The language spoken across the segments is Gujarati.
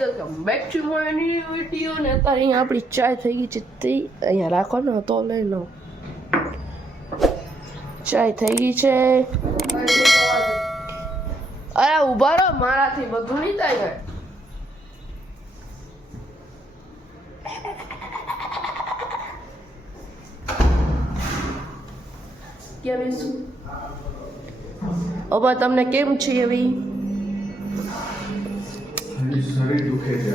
Welcome back to my new video. ને અત્યારે અહીંયા આપણી ચાય થઈ ગઈ છે તે અહીંયા રાખો ને તો લઈ લો. ચાય થઈ ગઈ છે. અરે ઉભા રહો, મારાથી બધું નહીં થાય. કેવી શું અબા તમને કેમ છે એવી? શરીર દુખે છે.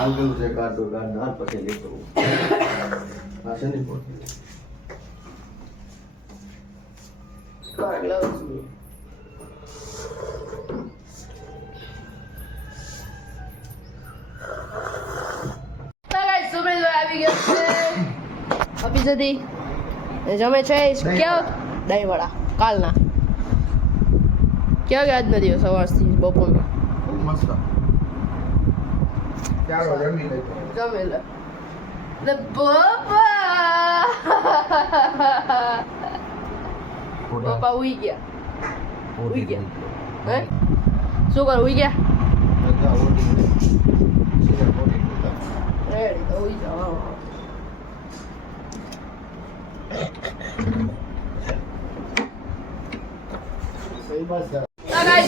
આગળ છે કાઢો ગાંડા પછી નીકળવું. આ છે ને પોતે God loves me. આપી જતી જમે છે કેવો દહીં વડા કાલના કેવા ગયા આજનો દિવસ સવારથી બપોરનો મસ્ત. ચાલો જમી લઈ જમે લે પપ્પા પપ્પા ઉઈ ગયા હે શું કર ઉઈ ગયા રેડી તો ઉઈ જાઓ.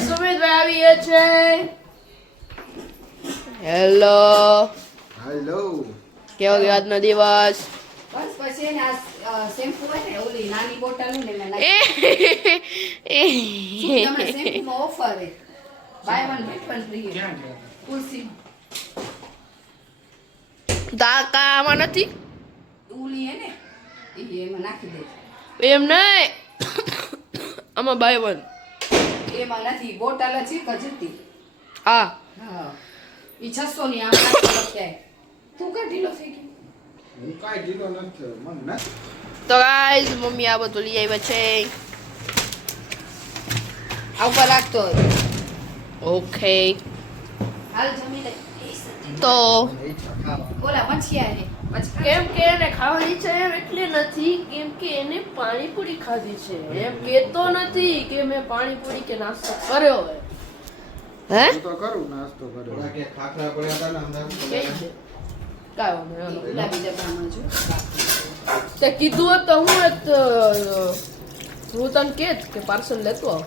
સુમિતભાઈ આવી છે. Hello hello. કેવો ગયો આજનો દિવસ? બસ પછી એને આ શેમ્પુ હોય ને ઓલી નાની બોટલ ને મેં તમને શેમ્પુમાં ઓફર હે buy one get one free Tulsi તાકામાં નથી ઓલી હે ને એ એમાં નાખી દે. એમ નહીં આમાં બાય વન એમાં નથી બોટલ જ છે કજતી. હા હા ઈ 600 ની આમ નાખી લખ્યા. તું કા ઢીલો થઈ ગયો? હું કાઈ ઢીલો નથી મન ના. તો ગાઈસ મમ્મી આ બધું લઈ આવ્યા છે. આ ઉપર રાખતો હોય. ઓકે હાલ જમી લે. તો ઓલા મચ્છિયા ને પછી કેમ કે એને ખાવાની છે એમ એટલે નથી કેમ કે એને પાણીપુરી ખાધી છે એમ કહેતો નથી કે મેં પાણીપુરી કે નાસ્તો કર્યો હોય. હે હું તો કરું નાસ્તો કર્યો. કે ખાખરા પડ્યા હતા ને અંદર કઈ દે કાઈ વાંધો નહીં. ગુલાબી ડબ્બામાં જો તે કીધું હોત તો હું તને કહેત કે પાર્સલ લેતો આવ.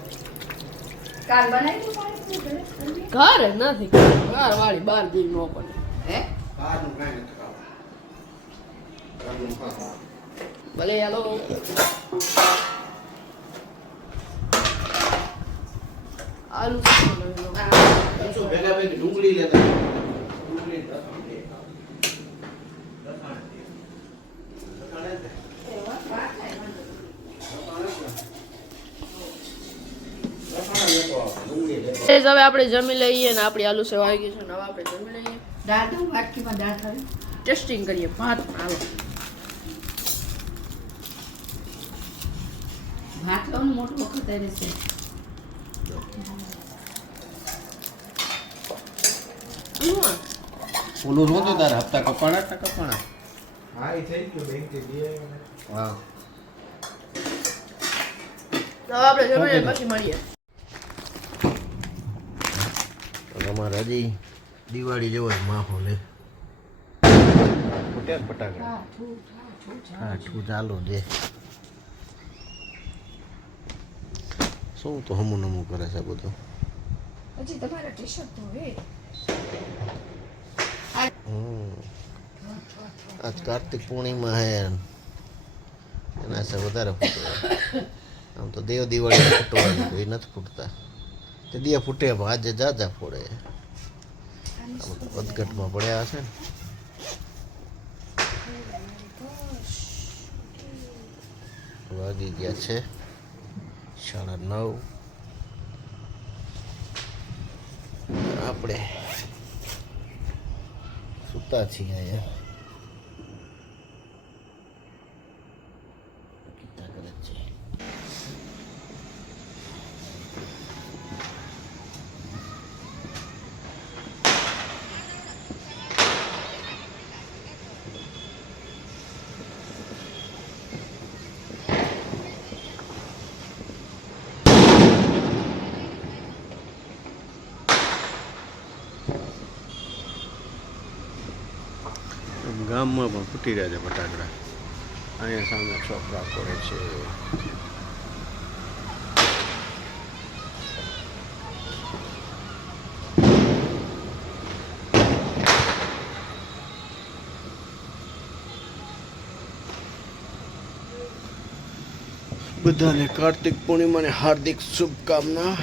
કાલ બનાવ્યું પાણીપુરી ઘરે નથી ઘર વાળી 12 દિન નો પડે. હે બહારનું કાંઈ નથી ખાવાનું. ઘરનું ખાવાનું. ભલે હાલો આલુ શું ભેગા ભેગી ડુંગળી લેતા ડુંગળી હવે આપણે જમી લઈએ ને આપણી આલુ સેવ આવી ગઈ છે. હવે આપણે જમી લઈએ. દાળ તો વાટકીમાં દાળ ખાવી. ટેસ્ટિંગ કરીએ ભાત. હાલો ભાત લો ને મોટું વખત રહેશે. ઓલું રોતો તારા હપ્તા કપાણા. હા એ થઈ ગયું બેંક થી દે. હા હવે આપણે જમી લઈએ પછી મળીએ. અમારે હજી દિવાળી જેવો જ માહોલ હે. ફૂટ્યા ફટાકડા હા ઠું ચાલુ છે. શું તો હમું નમું કરે છે બધું. હજી તમારા ટી-શર્ટ તો હે. આજ કાર્તિક પૂર્ણિમા હે એના છે વધારે ફૂટવા. આમ તો દેવ દિવાળી ફૂટવાનું કોઈ નથી ફૂટતા. તે દિયા ફૂટે પણ આજે જાજા ફોડે. આમ તો વધઘટમાં પડ્યા હશે ને. વાગી ગયા છે 9:30. આપણે સુતા છીએ અહીંયા. ગામમાં પણ ફૂટી રહ્યા છે ફટાકડા. અહીંયા સામે છોકરા પડે છે. બધાને કાર્તિક પૂર્ણિમાની હાર્દિક શુભકામના.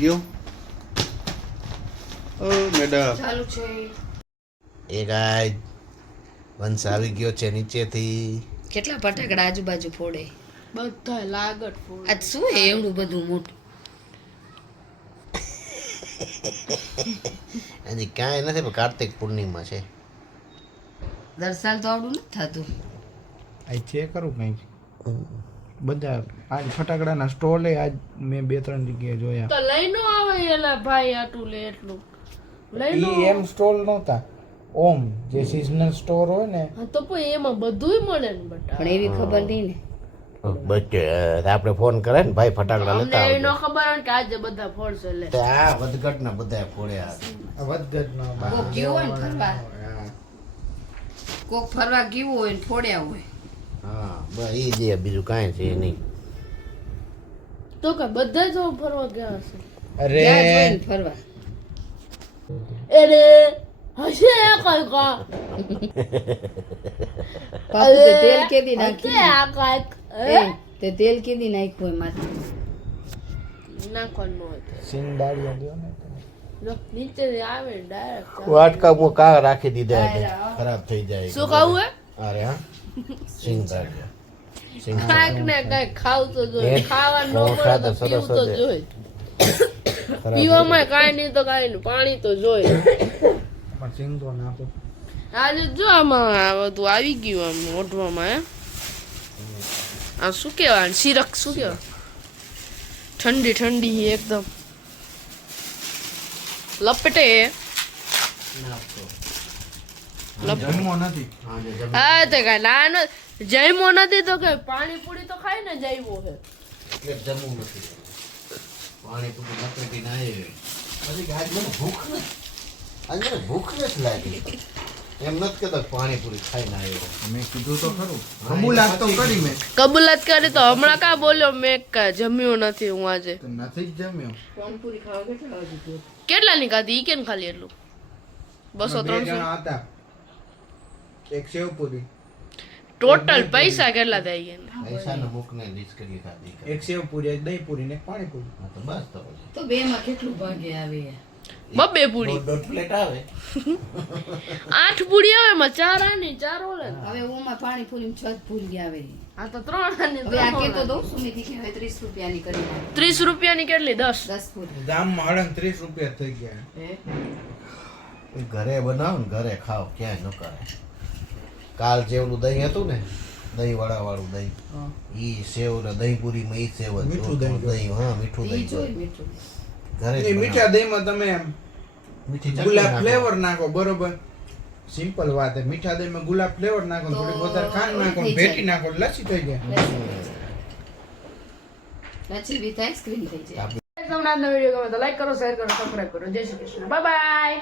ગયો ઓ મેડમ ચાલુ છે. એ ગાય વંશ આવી ગયો છે નીચેથી. કેટલા ફટાકડા આજુબાજુ ફોડે? બધા લાગટ ફૂલ. આજ શું હે એવડું બધું મોટું? હજી કાંઈ નથી પણ કાર્તિક પૂર્ણિમા છે. દર સાલ તો આવડું નથી થતું. આ ચેક કરું કંઈક બધા આજ ફટાકડાના સ્ટોલે આજ મેં 2-3 જગ્યાએ જોયા. તો લઈ નો આવે એલા ભાઈ આટલું લે એટલું લઈ નો ઈ એમ સ્ટોલ નહોતા, ઓમ જે સિઝનલ સ્ટોર હોય ને. હા તો પણ એમાં બધુંય મળે ને બટા. પણ એવી ખબર નહીં ને. બચ્ચે આપણે ફોન કરે ને ભાઈ ફટાકડા અમને લેતા એ નો આવજો. ખબર હોય ને કે આજે બધા ફોડશે લે. તે આ વધઘટના બધા ફોડ્યા. આ વધગજનો કોક ગયું હોય ને ફરવા, કોક ફરવા ગયું હોય ને ફોડ્યા હોય. હા બસ ઈ જે બીજું કાંઈ છે નહીં. તો કે બધા જ ફરવા ગયા હશે. અરે ત્યાં જ હોય ને ફરવા. અરે હશે કઈ કા પાછું તે તેલ કેદી હશે નાખ્યું? આ કાંઈક. એ, તે તેલ કેદી નાખ્યું હોય માથે? નાખવાનું હોય તો. સિંગ દાળિયા દો ને. જો નીચેથી આવે ને ડાયરેક્ટ વાટકા કા રાખી દીધા એટલે ખરાબ થઈ જાય. શું ખાવું હે? અરે હા સિંગ દાળિયા. સિંગ કાંઈક ને કાંઈક ખાવું તો જોઈએ. એ ખાવાનું ન નો ખાતો મળે તો સરસ પીવું તો જ. જોઈએ. ખરાબ પીવામાં કાંઈ નહીં તો કાંઈ નહીં, પાણી તો જોઈએ. પણ સિંગ તો નાખો. આજે જો આમાં આ બધું આવી ગયું આમ મોઢવામાં હે. આ શું કહેવાય સિરક શું કહેવાય? ઠંડી ઠંડી એકદમ લપટે. જમવો નથી. હા, જે જમી હા તે કાંઈ ના ન જમ્યો નથી તો કઈ પાણીપુરી તો ખાઈ ને જમ્યો હે. એટલે જમવું નથી. પાણી પૂરી લપેટી ના આવી. પછી આજ મને ભૂખ નથી. આજ મને ભૂખ નથી લાગી. એમ નથી કહેતો કે પાણીપુરી ખાઈને આવ્યો. મેં કીધું તો ખરું, કબૂલાત તો કરી મેં. કબૂલાત કરી તો હમણાં કા બોલ્યો મેં જમ્યો નથી હું આજે. તો નથી જ જમ્યો. પાણીપુરી ખાવા કેટલા વાગે ગયો? કેટલાની ખાધી ઈ કેમ ખાલી એટલું? 200 બે 300 જણા હતા. એક સેવ પૂરી, ટોટલ પૈસા કેટલા થઈ ગયા? પૈસાનો મૂકને ડીશ કરી ખાધી. એક સેવ પૂરી, એક દહીં પૂરી ને એક પાણી પૂરી. હા તો બસ તો પછી. તો બે માં કેટલું ભાગે આવે? બબ્બે પૂરી, દોઢ પ્લેટ આવે. 8 પૂરી આવે એમાં 4 આની 4 ઓલે. હવે ઓમાં પાણીપુરી 6 પૂરી આવે. આ તો 3 આની હવે આ કે તો 3 દઉં સુમિતિ કે હવે 30 રૂપિયાની કરી નાખ. 30 રૂપિયાની કેટલી? 10. 10 પૂરી. ગામમાં 38 રૂપિયા થઈ ગયા. હે? ઘરે બનાવો ને ઘરે ખાઓ, ક્યાંય ન કરાય. કાલ જેવલું દહીં હતું ને, દહીં વાળું દહીં, હા. ઈ સેવ ને દહીં પૂરીમાં ઈ સેવ જ મીઠું જોતું. દહીં. દહીં હા મીઠું ઈ દહીં જોઈ જોઈએ. મીઠું. ઘરે જ એ મીઠા દહીંમાં તમે મીઠી ચટણી ગુલાબ નાખો. ફ્લેવર નાખો, બરોબર? સિમ્પલ વાત છે. મીઠા દહીંમાં ગુલાબ ફ્લેવર નાખો, તો થોડી વધારે ખાંડ નાખો, થઈ ભેટી જાય. નાખો, લસ્સી થઈ જાય. લચ્છી વિથ આઈસ્ક્રીમ થઈ જાય. તમને આજનો વિડીયો ગમે તો લાઈક કરો, શેર કરો, સબસ્ક્રાઇબ કરો. જય શ્રી કૃષ્ણ. Bye bye.